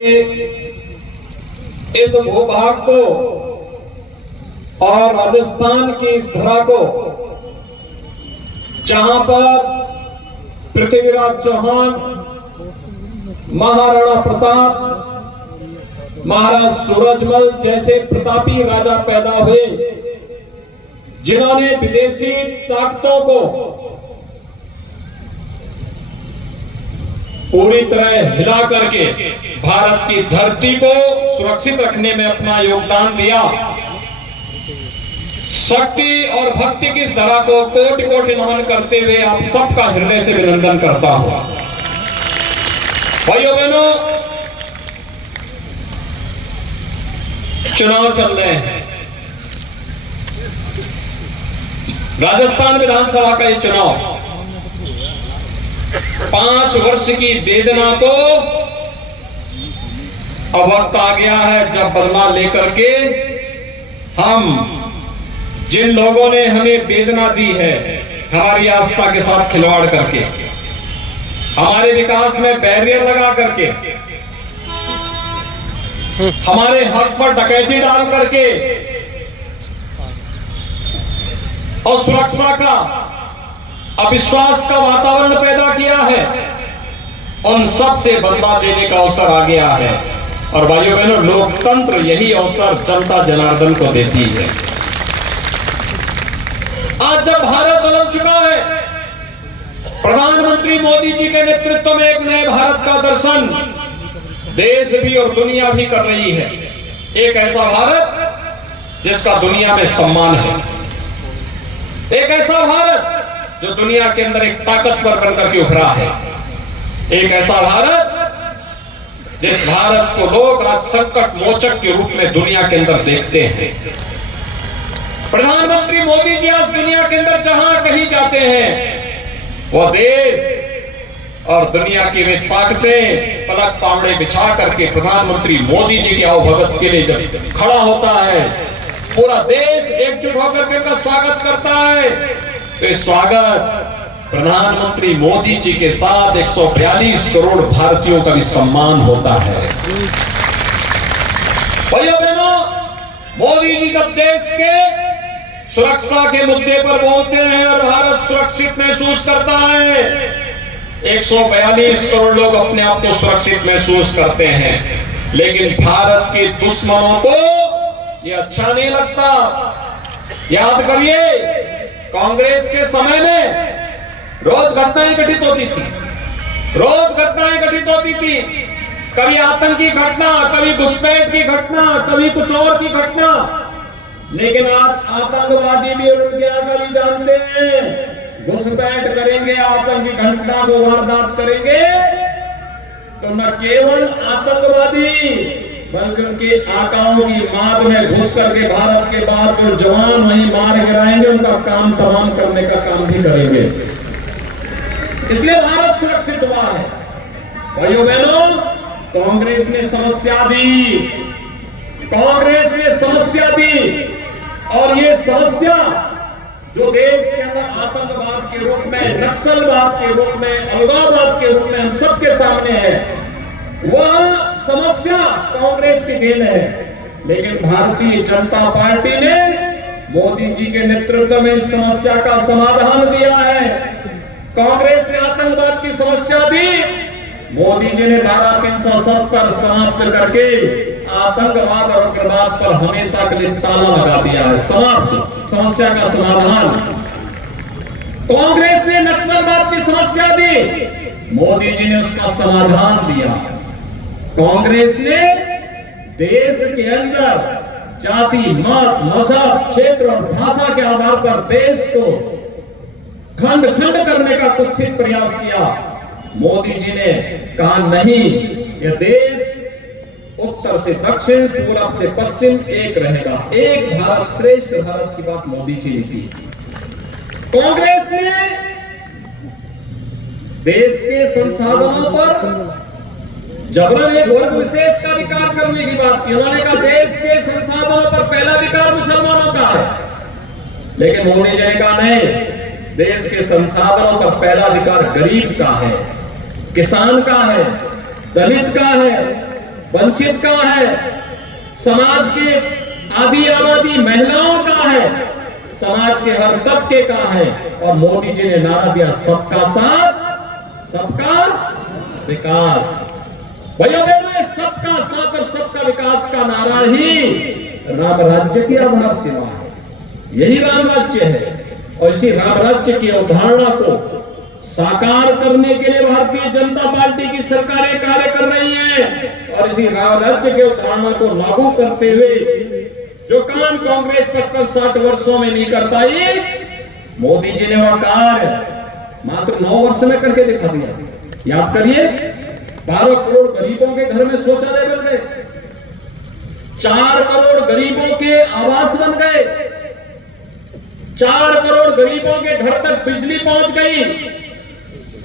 इस भूभाग को और राजस्थान की इस धरा को, जहां पर पृथ्वीराज चौहान, महाराणा प्रताप, महाराज सूरजमल जैसे प्रतापी राजा पैदा हुए, जिन्होंने विदेशी ताकतों को पूरी तरह हिला करके भारत की धरती को सुरक्षित रखने में अपना योगदान दिया। शक्ति और भक्ति की इस धरा को कोटि कोटि नमन करते हुए आप सबका हृदय से अभिनंदन करता हूं। भाइयों बहनों, चुनाव चल रहे हैं। राजस्थान विधानसभा का ये चुनाव 5 वर्ष की वेदना को अब वक्त आ गया है जब बदला लेकर के हम, जिन लोगों ने हमें वेदना दी है, हमारी आस्था के साथ खिलवाड़ करके, हमारे विकास में बैरियर लगा करके, हमारे हक पर डकैती डाल करके और सुरक्षा का अविश्वास का वातावरण पैदा किया है, उन सब से बदला देने का अवसर आ गया है। और भाइयों बहनों, लोकतंत्र यही अवसर जनता जनार्दन को देती है। आज जब भारत बदल चुका है, प्रधानमंत्री मोदी जी के नेतृत्व में एक नए भारत का दर्शन देश भी और दुनिया भी कर रही है। एक ऐसा भारत जिसका दुनिया में सम्मान है, एक ऐसा भारत जो दुनिया के अंदर एक ताकतवर बनकर के उभरा है, एक ऐसा भारत जिस भारत को लोग आज संकट मोचक के रूप में दुनिया के अंदर देखते हैं। प्रधानमंत्री मोदी जी आज दुनिया के अंदर जहां कहीं जाते हैं, वो देश और दुनिया की वे ताकतें पलक पावड़े बिछा करके प्रधानमंत्री मोदी जी के आवभगत के लिए जब खड़ा होता है, पूरा देश एकजुट होकर के उनका स्वागत करता है। तो स्वागत प्रधानमंत्री मोदी जी के साथ 142 करोड़ भारतीयों का भी सम्मान होता है। भाइयों बहनों, मोदी जी जब देश के सुरक्षा के मुद्दे पर बोलते हैं और भारत सुरक्षित महसूस करता है, 142 करोड़ लोग अपने आप को सुरक्षित महसूस करते हैं, लेकिन भारत के दुश्मनों को ये अच्छा नहीं लगता। याद करिए, कांग्रेस के समय में रोज घटनाएं घटित होती थी, रोज घटनाएं घटित होती थी। कभी आतंकी घटना, कभी घुसपैठ की घटना, कभी कुछ और की घटना। लेकिन आज आतंकवादी भी और उनके आगे भी जानते हैं, घुसपैठ करेंगे, आतंकी घटना को वारदात करेंगे तो न केवल आतंकवादी बल्कि उनके आकाओं की माद में घुस करके भारत के बाद जो जवान वहीं मार गिराएंगे, उनका काम तमाम करने का काम भी करेंगे। इसलिए भारत सुरक्षित हुआ है। भाइयों बहनों, कांग्रेस ने समस्या दी, कांग्रेस ने समस्या दी, और ये समस्या जो देश के अंदर आतंकवाद के रूप में, नक्सलवाद के रूप में, अलगाववाद के रूप में हम सबके सामने है, वह समस्या कांग्रेस की देन है। लेकिन भारतीय जनता पार्टी ने मोदी जी के नेतृत्व में इस समस्या का समाधान दिया है। कांग्रेस ने आतंकवाद की समस्या दी, मोदी जी ने धारा 370 समाप्त करके आतंकवाद और उग्रवाद पर हमेशा के लिए ताला लगा दिया है। समाप्त, समस्या का समाधान। कांग्रेस ने नक्सलवाद की समस्या दी, मोदी जी ने उसका समाधान दिया। कांग्रेस ने देश के अंदर जाति, मत, मजहब, क्षेत्र और भाषा के आधार पर देश को खंड खंड करने का कुत्सित प्रयास किया। मोदी जी ने कहा नहीं, यह देश उत्तर से दक्षिण, पूरब से पश्चिम एक रहेगा, एक भारत श्रेष्ठ भारत की बात मोदी जी ने की। कांग्रेस ने देश के संसाधनों पर जबरन एक वर्ग विशेष का अधिकार करने की बात की। उन्होंने कहा देश के संसाधनों पर पहला अधिकार मुसलमानों का है, लेकिन मोदी जी ने कहा नहीं, देश के संसाधनों पर पहला अधिकार गरीब का है, किसान का है, दलित का है, वंचित का है, समाज के आधी आबादी महिलाओं का है, समाज के हर तबके का है। और मोदी जी ने नारा दिया सबका साथ सबका विकास। भैया बहनों, सबका साथ और सबका विकास का नारा ही राम राज्य की आधारशिला है। यही राम राज्य है और इसी राम राज्य की अवधारणा को साकार करने के लिए भारतीय जनता पार्टी की सरकारें कार्य कर रही हैं। और इसी राम राज्य के अवधारणा को लागू करते हुए जो काम कांग्रेस 55-60 वर्षों में नहीं कर पाई, मोदी जी ने वह कार्य मात्र 9 वर्ष में करके दिखा दिया। याद करिए, 12 करोड़ गरीबों के घर में शौचालय बन गए, 4 करोड़ गरीबों के आवास बन गए, 4 करोड़ गरीबों के घर तक बिजली पहुंच गई,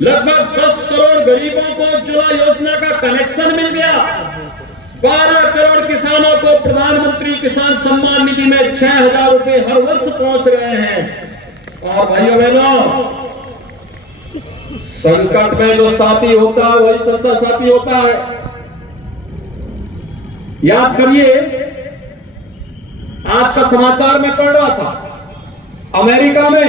लगभग 10 करोड़ गरीबों को उज्ज्वला योजना का कनेक्शन मिल गया, 12 करोड़ किसानों को प्रधानमंत्री किसान सम्मान निधि में 6,000 रुपए हर वर्ष पहुंच रहे हैं। और भाइयों बहनों, संकट में जो साथी होता है वही सच्चा साथी होता है। याद करिए, आज का समाचार में पढ़ रहा था, अमेरिका में,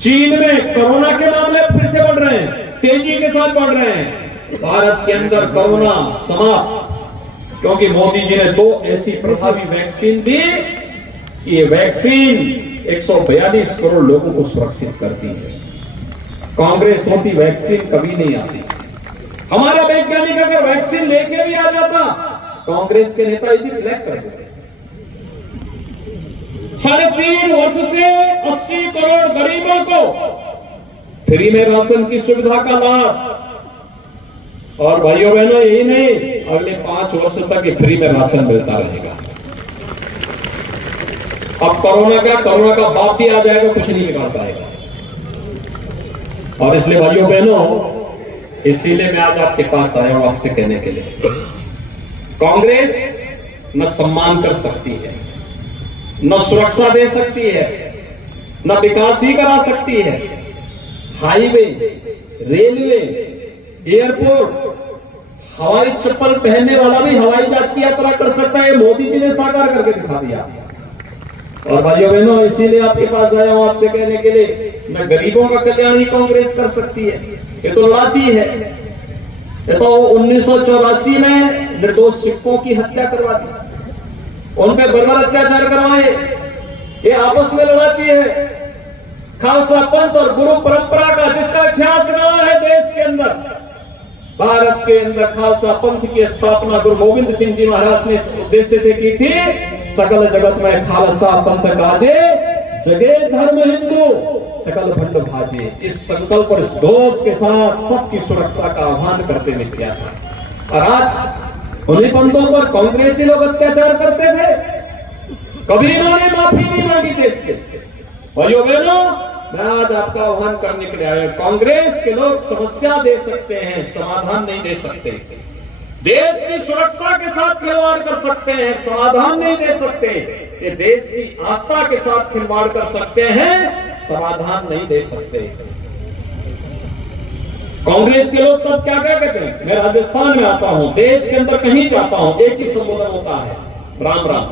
चीन में कोरोना के मामले फिर से बढ़ रहे हैं, तेजी के साथ बढ़ रहे हैं। भारत के अंदर कोरोना समाप्त, क्योंकि मोदी जी ने 2 ऐसी प्रभावी वैक्सीन दी कि ये वैक्सीन 142 करोड़ लोगों को सुरक्षित करती है। कांग्रेस होती वैक्सीन कभी नहीं आती। हमारा वैज्ञानिक अगर वैक्सीन लेके भी आ जाता, कांग्रेस के नेता इसी ब्लैक कर देते। 3.5 वर्ष से 80 करोड़ गरीबों को फ्री में राशन की सुविधा का लाभ। और भाइयों बहनों, यही नहीं, अगले 5 वर्ष तक ये फ्री में राशन मिलता रहेगा। अब कोरोना का बाप भी आ जाएगा, कुछ नहीं बिगाड़ पाएगा। और इसलिए भाइयों बहनों, इसीलिए मैं आज आपके पास आया हूं आपसे कहने के लिए, कांग्रेस न सम्मान कर सकती है, न सुरक्षा दे सकती है, न विकास ही करा सकती है। हाईवे, रेलवे, एयरपोर्ट, हवाई चप्पल पहनने वाला भी हवाई जहाज की यात्रा कर सकता है, मोदी जी ने साकार करके दिखा दिया। और भाइयों बहनों, इसीलिए आपके पास आया हूं आपसे कहने के लिए, न गरीबों का कल्याण ही कांग्रेस कर सकती है, ये तो लड़ाती है। ये तो 1984 में निर्दोष सिखों की हत्या करवा दी, उन पर बर्बर अत्याचार करवाए, ये आपस में लड़ाती है। खालसा पंथ और गुरु परंपरा का जिसका इतिहास रहा है देश के अंदर, भारत के अंदर खालसा पंथ की स्थापना गुरु गोविंद सिंह जी महाराज ने इस उद्देश्य से की थी, सकल जगत में खालसा पंथ गाजे, जगे धर्म हिंदू, सकल भंड भाजे। इस संकल्प और इस दोष के साथ सबकी सुरक्षा का आह्वान करते हुए किया था। और आज उन्हीं पंथों पर कांग्रेसी लोग अत्याचार करते थे, कभी इन्होंने माफी नहीं मांगी देश से। भाइयों बहनों, मैं आज आपका आह्वान करने के लिए आया, कांग्रेस के लोग समस्या दे सकते हैं, समाधान नहीं दे सकते। देश की सुरक्षा के साथ खिलवाड़ कर सकते हैं, समाधान नहीं दे सकते। ये देश की आस्था के साथ खिलवाड़ कर सकते हैं, समाधान नहीं दे सकते। कांग्रेस के लोग तब क्या क्या कहते हैं, मैं राजस्थान में आता हूं, देश के अंदर कहीं जाता हूं, एक ही संबोधन होता है, राम राम।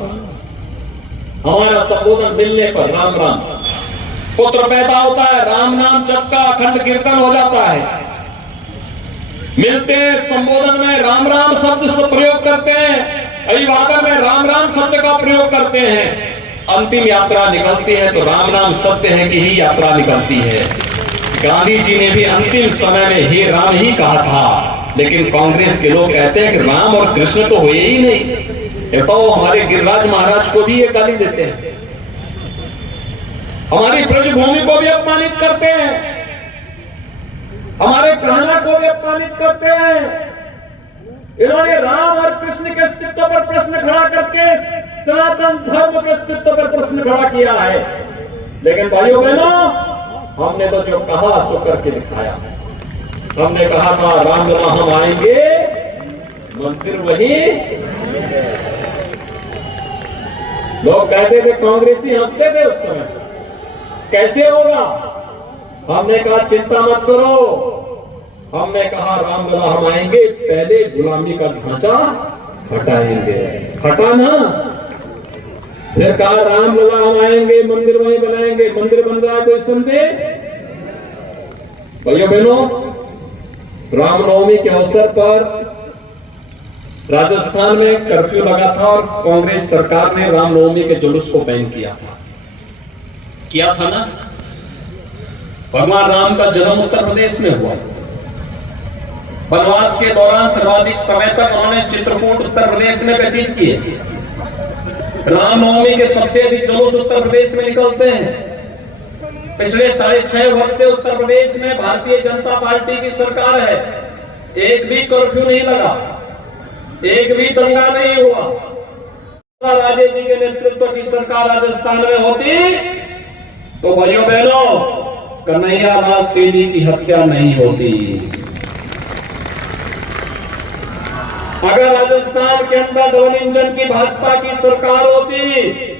हमारा संबोधन मिलने पर राम राम, पुत्र पैदा होता है, राम नाम जप का अखंड कीर्तन हो जाता है। मिलते हैं, संबोधन में राम राम शब्द से प्रयोग करते हैं, अभिवादन में राम राम शब्द का प्रयोग करते हैं। अंतिम यात्रा निकलती है तो राम नाम शब्द है कि ही यात्रा निकलती है। गांधी जी ने भी अंतिम समय में हे राम ही कहा था, लेकिन कांग्रेस के लोग कहते हैं कि राम और कृष्ण तो हुए ही नहीं। ये तो हमारे गिरिराज महाराज को भी ये गाली देते हैं, हमारी ब्रजभूमि को भी अपमानित करते हैं, हमारे कहना को भी अपमानित करते हैं। इन्होंने राम और कृष्ण के अस्तित्व पर प्रश्न खड़ा करके सनातन धर्म के अस्तित्व पर प्रश्न खड़ा किया है। लेकिन भाइयों बहनों, हमने तो जो कहा सो करके दिखाया। हमने कहा था राम हम आएंगे, मंदिर वही। लोग कहते थे, कांग्रेसी हंसते थे उस समय, कैसे होगा। हमने कहा चिंता मत करो, हमने कहा रामलला हम आएंगे, पहले गुलामी का ढांचा हटाएंगे, हटाना। फिर कहा रामलला हम आएंगे, मंदिर वहीं बनाएंगे, मंदिर बन रहा है, कोई संदेह? भाइयों बहनों, रामनवमी के अवसर पर राजस्थान में कर्फ्यू लगा था और कांग्रेस सरकार ने रामनवमी के जुलूस को बैन किया था ना। भगवान राम का जन्म उत्तर प्रदेश में हुआ। वनवास के दौरान सर्वाधिक समय तक उन्होंने चित्रकूट उत्तर प्रदेश में व्यतीत किए। रामनवमी के सबसे अधिक जुलूस उत्तर प्रदेश में निकलते हैं। पिछले 6.5 वर्ष से उत्तर प्रदेश में भारतीय जनता पार्टी की सरकार है। एक भी कर्फ्यू नहीं लगा, एक भी दंगा नहीं हुआ। राजे जी के नेतृत्व की सरकार राजस्थान में होती तो भाइयों बहनों, कन्हैया लाल तेली की हत्या नहीं होती। अगर राजस्थान के अंदर डबल इंजन की भाजपा की सरकार होती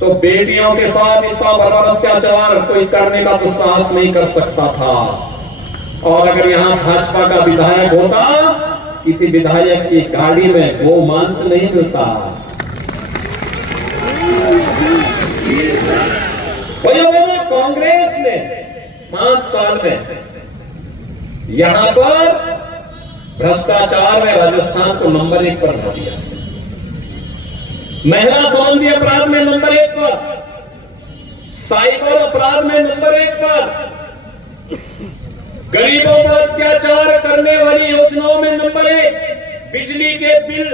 तो बेटियों के साथ इतना बड़ा अत्याचार कोई करने का तो साहस नहीं कर सकता था। और अगर यहां भाजपा का विधायक होता, किसी विधायक की गाड़ी में वो मांस नहीं मिलता। कांग्रेस ने 5 साल में यहां पर भ्रष्टाचार में राजस्थान को नंबर 1 पर ला दिया। महिला संबंधी अपराध में नंबर 1 पर, साइबर अपराध में नंबर 1 पर, गरीबों का अत्याचार करने वाली योजनाओं में नंबर 1, बिजली के बिल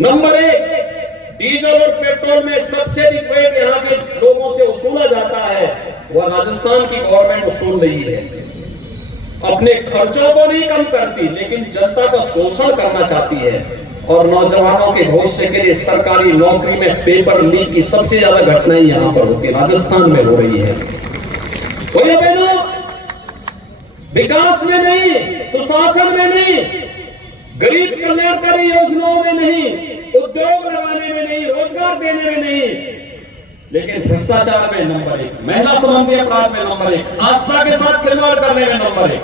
नंबर 1, डीजल और पेट्रोल में सबसे अधिक रेट यहां के लोगों से वसूला जाता है, वह राजस्थान की गवर्नमेंट वसूल रही है। अपने खर्चों को नहीं कम करती, लेकिन जनता का शोषण करना चाहती है। और नौजवानों के भविष्य के लिए सरकारी नौकरी में पेपर लीक की सबसे ज्यादा घटनाएं यहां पर होती है, राजस्थान में हो रही है। बहनों, विकास में नहीं, सुशासन में नहीं, गरीब कल्याणकारी योजनाओं में नहीं, उद्योग लगाने में नहीं, रोजगार देने में नहीं, लेकिन भ्रष्टाचार में नंबर 1, महिला संबंधी अपराध में नंबर 1, आस्था के साथ खिलवाड़ करने में नंबर 1।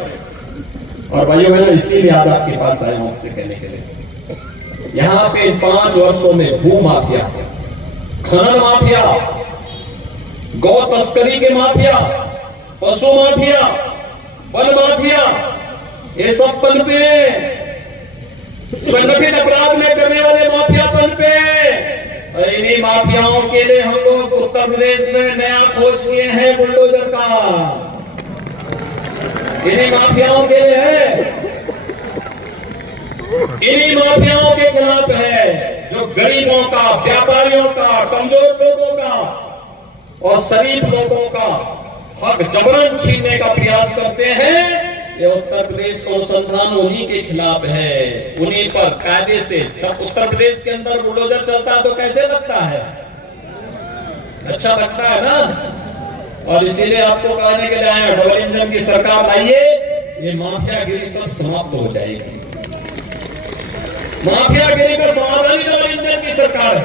और भाइयों बहनों, इसीलिए आज आपके पास आया हूं आपसे कहने के लिए, यहां पे 5 वर्षों में भू माफिया, खनन माफिया, गौ तस्करी के माफिया, पशु माफिया, वन माफिया, ये सब पनपे, संगठित अपराध में करने वाले माफिया पनपे। इन्हीं माफियाओं के लिए हम लोग उत्तर प्रदेश में नया खोज किए हैं बुलडोजर का। इन्हीं माफियाओं के लिए है, इन्हीं माफियाओं के खिलाफ है जो गरीबों का, व्यापारियों का, कमजोर लोगों का और शरीफ लोगों का हक जबरन छीनने का प्रयास करते हैं। ये उत्तर प्रदेश का अनुसंधान उन्हीं के खिलाफ है, उन्हीं पर कायदे से। उत्तर प्रदेश के अंदर बुलडोजर चलता है तो कैसे लगता है? अच्छा लगता है ना। और इसीलिए आपको कहने के लिए आए, डबल इंजन की सरकार लाइए, ये माफियागिरी सब समाप्त हो जाएगी। माफियागिरी का समाधान ही डबल इंजन की सरकार है।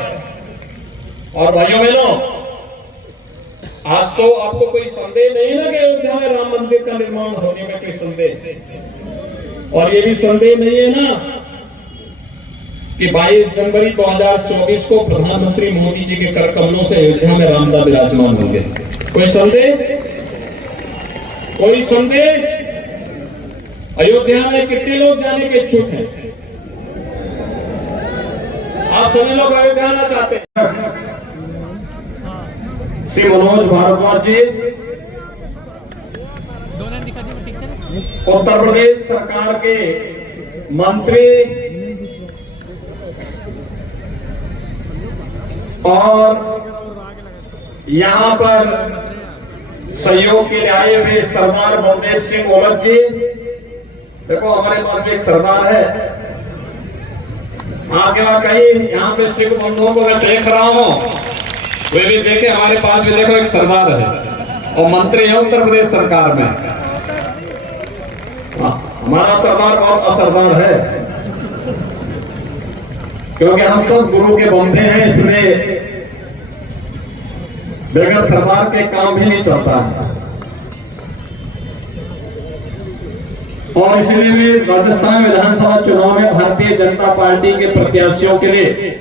और भाइयों बहनों, आज तो आपको कोई संदेह नहीं ना कि अयोध्या में राम मंदिर का निर्माण होने में कोई संदेह, और ये भी संदेह नहीं है ना कि 22 जनवरी 2024 को प्रधानमंत्री मोदी जी के कर कमलों से अयोध्या में रामलला विराजमान होंगे। कोई संदेह? कोई संदेह? अयोध्या में कितने लोग जाने के इच्छुक हैं? आप सभी लोग अयोध्या आना चाहते हैं? श्री मनोज भारद्वाज जी उत्तर प्रदेश सरकार के मंत्री और यहां पर सहयोग के लिए आए हुए सरदार बलदेव सिंह ओलख जी। देखो हमारे पास भी एक सरदार है, आगे कहीं यहाँ पे सिख बंधुओं को मैं देख रहा हूँ, वे भी देखे। हमारे पास भी देखो एक सरदार है और मंत्री है उत्तर प्रदेश सरकार में। हमारा सरदार बहुत असरदार है, क्योंकि हम सब गुरु के बंधे हैं, इसलिए बगैर सरदार के काम भी नहीं चलता है। और इसलिए भी राजस्थान विधानसभा चुनाव में भारतीय जनता पार्टी के प्रत्याशियों के लिए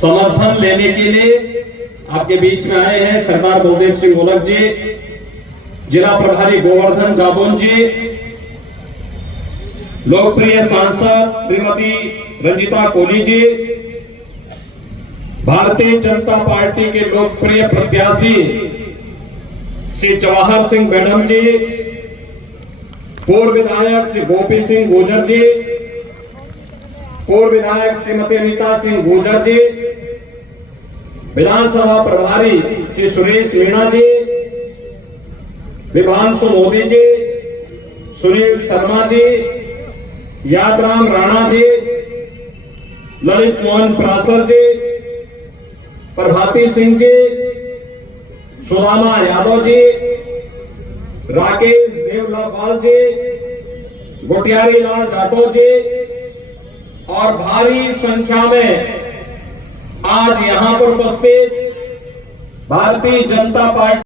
समर्थन लेने के लिए आपके बीच में आए हैं सरदार बलदेव सिंह मोलक जी, जिला प्रभारी गोवर्धन जादौन जी, लोकप्रिय सांसद श्रीमती रंजीता कोली जी, भारतीय जनता पार्टी के लोकप्रिय प्रत्याशी श्री जवाहर सिंह मैडम जी, पूर्व विधायक श्री गोपी सिंह गुर्जर जी, पूर्व विधायक श्रीमती अनीता सिंह गुर्जर जी, विधानसभा प्रभारी श्री सुरेश मीणा जी, विभांशु मोदी जी, सुनील शर्मा जी, यादराम राणा जी, ललित मोहन प्रासर जी, प्रभाती सिंह जी, सुदामा यादव जी, राकेश देवलापाल जी, गुटियारी लाल जाटव जी और भारी संख्या में आज यहां पर उपस्थित भारतीय जनता पार्टी